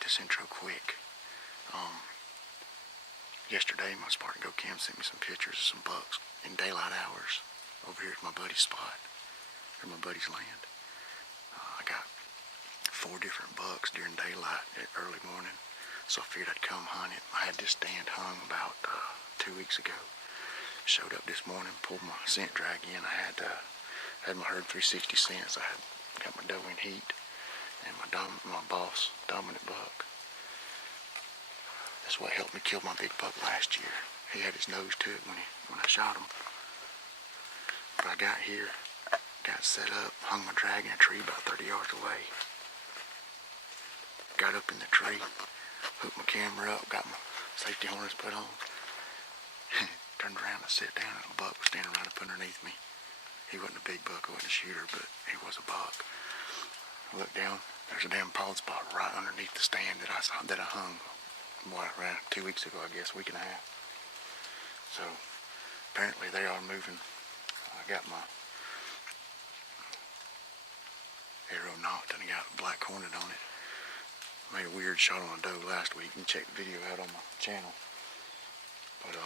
this intro quick. Yesterday, my Spartan GoCams sent me some pictures of some bucks in daylight hours over here at my buddy's spot, or my buddy's land. I got 4 different bucks during daylight at early morning, so I figured I'd come hunt it. I had this stand hung about 2 weeks ago. Showed up this morning, pulled my scent drag in. I had my herd 360 scents. I had got my doe in heat, and my boss dominant buck. That's what helped me kill my big buck last year. He had his nose to it when I shot him. But I got here, got set up, hung my drag in a tree about 30 yards away. Got up in the tree, hooked my camera up, got my safety harness put on. Turned around and sat down, and a buck was standing right up underneath me. He wasn't a big buck, I wasn't a shooter, but he was a buck. I looked down, there's a damn pod spot right underneath the stand that I hung. Around 2 weeks ago, I guess, week and a half. So apparently they are moving. I got my arrow knocked and I got a Black Hornet on it. Made a weird shot on a doe last week. You can check the video out on my channel. But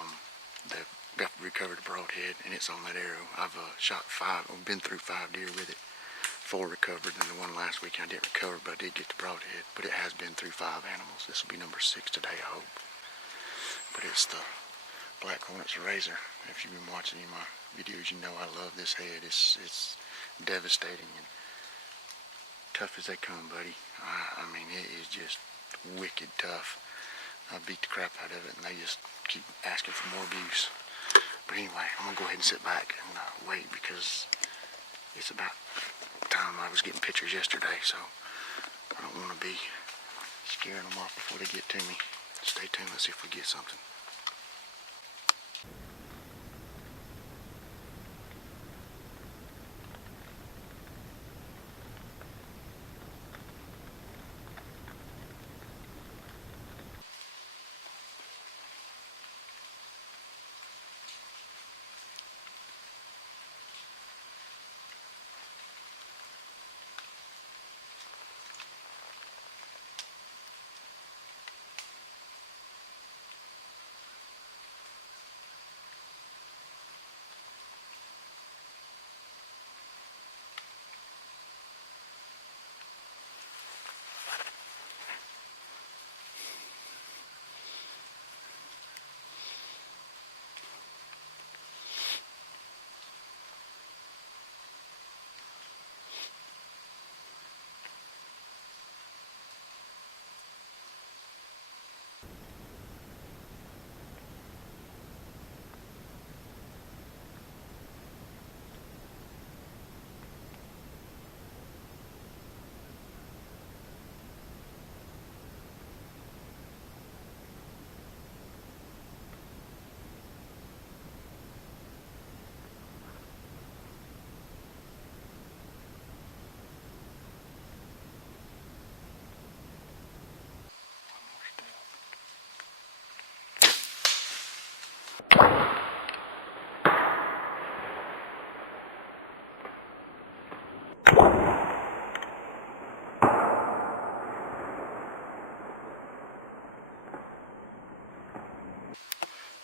they've got recovered a broadhead and it's on that arrow. I've shot 5. I've been through 5 deer with it. 4 recovered, and the one last week I didn't recover, but I did get the broadhead. But it has been through 5 animals. This will be number 6 today, I hope. But it's the Black Hornet's razor. If you've been watching any of my videos, you know I love this head. It's devastating and tough as they come, buddy. I mean, it is just wicked tough. I beat the crap out of it, and they just keep asking for more abuse. But anyway, I'm gonna go ahead and sit back and wait, because it's about time. I was getting pictures yesterday, so I don't want to be scaring them off before they get to me. Stay tuned, let's see if we get something.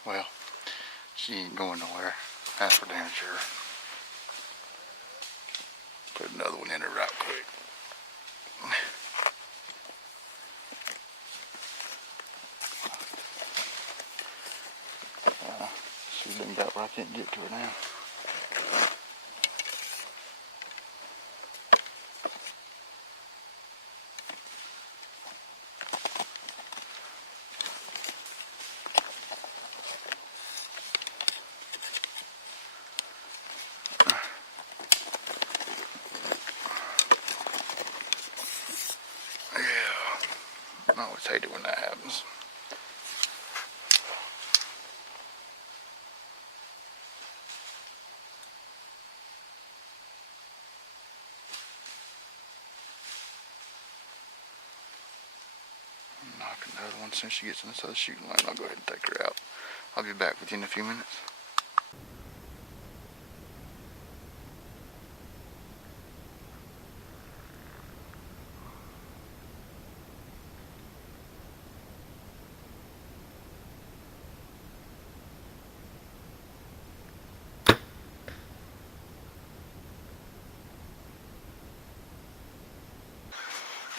Well, she ain't going nowhere. That's for damn sure. Put another one in her right quick. She's been got where I can't get to her now. I always hate it when that happens. I'm knocking the other one. Since she gets in this other shooting line, I'll go ahead and take her out. I'll be back with you in a few minutes.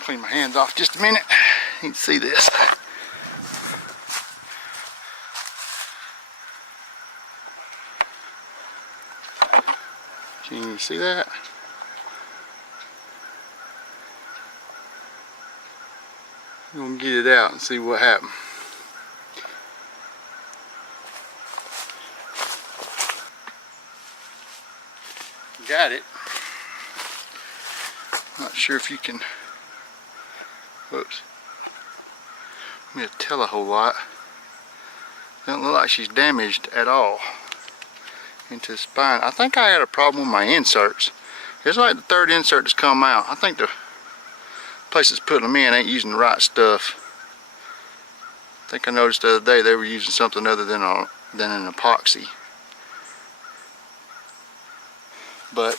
Clean my hands off just a minute. You can see this. Can you see that? I'm gonna get it out and see what happened. Got it. Not sure if you can. Whoops. I'm gonna tell a whole lot. Doesn't look like she's damaged at all into the spine. I think I had a problem with my inserts. It's like the third insert that's come out. I think the place that's putting them in ain't using the right stuff. I think I noticed the other day they were using something other than an epoxy. But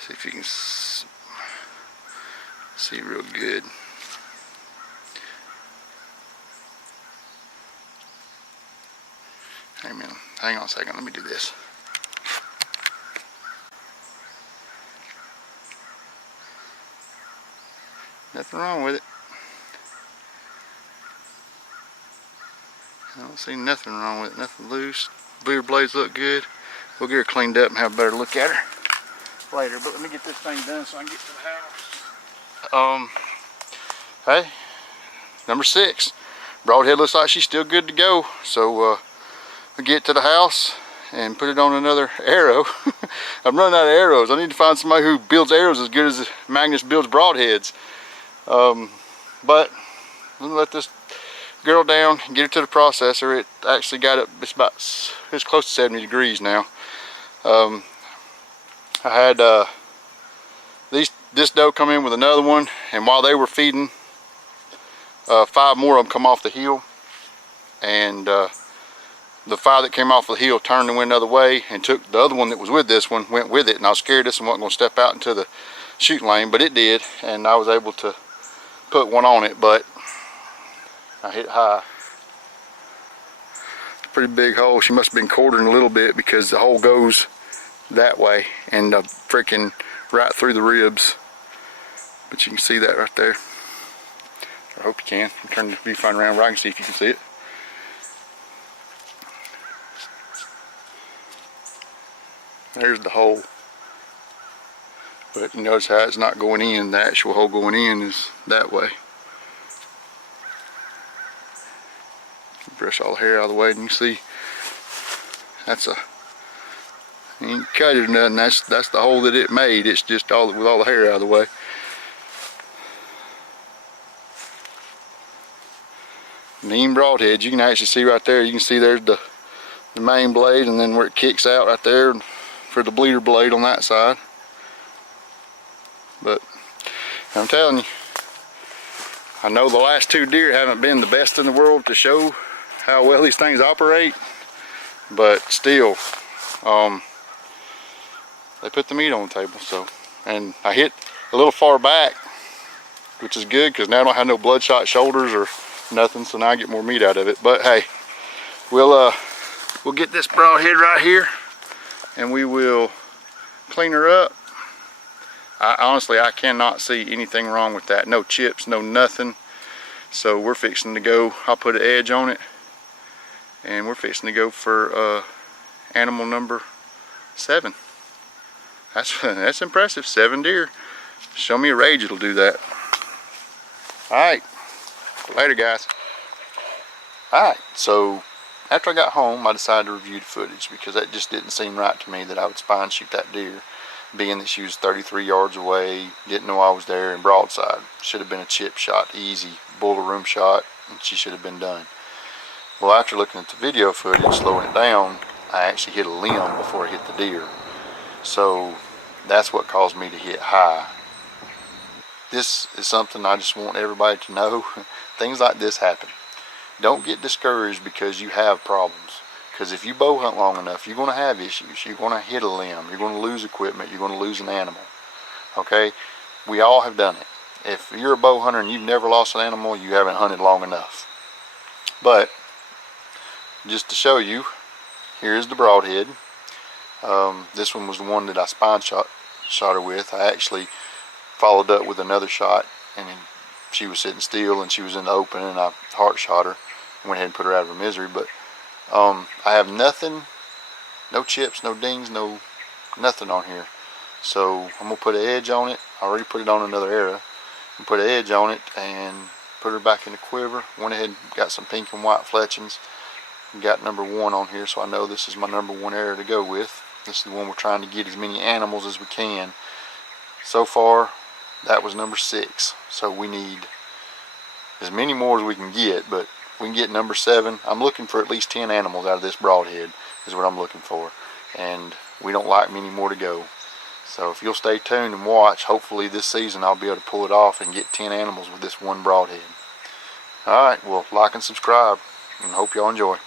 see if you can see real good. Hang on a second, let me do this. Nothing wrong with it. I don't see nothing wrong with it, nothing loose. Bleeder blades look good. We'll get her cleaned up and have a better look at her later. But let me get this thing done so I can get to the house. Hey, number 6. Broadhead looks like she's still good to go. So we'll get to the house and put it on another arrow. I'm running out of arrows. I need to find somebody who builds arrows as good as Magnus builds broadheads. But let me let this girl down and get her to the processor. It actually got up, it's close to 70 degrees now. I had this doe come in with another one, and while they were feeding, 5 more of them come off the hill, and the 5 that came off the hill turned and went another way and took the other one that was with this one, went with it, and I was scared this one wasn't going to step out into the shooting lane, but it did, and I was able to put one on it, but I hit high. Pretty big hole. She must have been quartering a little bit because the hole goes that way and freaking right through the ribs. But you can see that right there. I hope you can. I'm turning the viewfinder around where I can see if you can see it. There's the hole. But you notice how it's not going in. The actual hole going in is that way. Brush all the hair out of the way, and you can see that's a, you ain't cut it or nothing. That's the hole that it made. It's just with all the hair out of the way. Neem broadhead, you can actually see right there. You can see there's the main blade, and then where it kicks out right there for the bleeder blade on that side. But I'm telling you, I know the last 2 deer haven't been the best in the world to show how well these things operate, but still, they put the meat on the table. So, and I hit a little far back, which is good because now I don't have no bloodshot shoulders or nothing, so now I get more meat out of it. But hey, we'll get this broadhead right here and we will clean her up. Honestly, I cannot see anything wrong with that. No chips, no nothing. So we're fixing to go. I'll put an edge on it, and we're fixing to go for animal number 7. That's impressive. 7 deer. Show me a rage, it'll do that. All right. Later, guys. All right. So after I got home, I decided to review the footage because that just didn't seem right to me that I would spine shoot that deer, being that she was 33 yards away, didn't know I was there, and broadside. Should have been a chip shot, easy, boiler room shot, and she should have been done. Well, after looking at the video footage, slowing it down, I actually hit a limb before I hit the deer. So that's what caused me to hit high. This is something I just want everybody to know. Things like this happen. Don't get discouraged because you have problems. Because if you bow hunt long enough, you're going to have issues. You're going to hit a limb. You're going to lose equipment. You're going to lose an animal. Okay? We all have done it. If you're a bow hunter and you've never lost an animal, you haven't hunted long enough. But, just to show you, here's the broadhead. This one was the one that I spine shot her with. I actually followed up with another shot, and she was sitting still and she was in the open, and I heart shot her and went ahead and put her out of her misery. But I have nothing, no chips, no dings, no nothing on here. So I'm gonna put an edge on it. I already put it on another arrow. And put an edge on it and put her back in the quiver. Went ahead and got some pink and white fletchings. Got number 1 on here, so I know this is my number 1 arrow to go with. This is the one we're trying to get as many animals as we can. So far, that was number 6. So we need as many more as we can get, but if we can get number 7, I'm looking for at least 10 animals out of this broadhead is what I'm looking for. And we don't like many more to go. So if you'll stay tuned and watch, hopefully this season I'll be able to pull it off and get 10 animals with this one broadhead. Alright, well, like and subscribe, and hope y'all enjoy.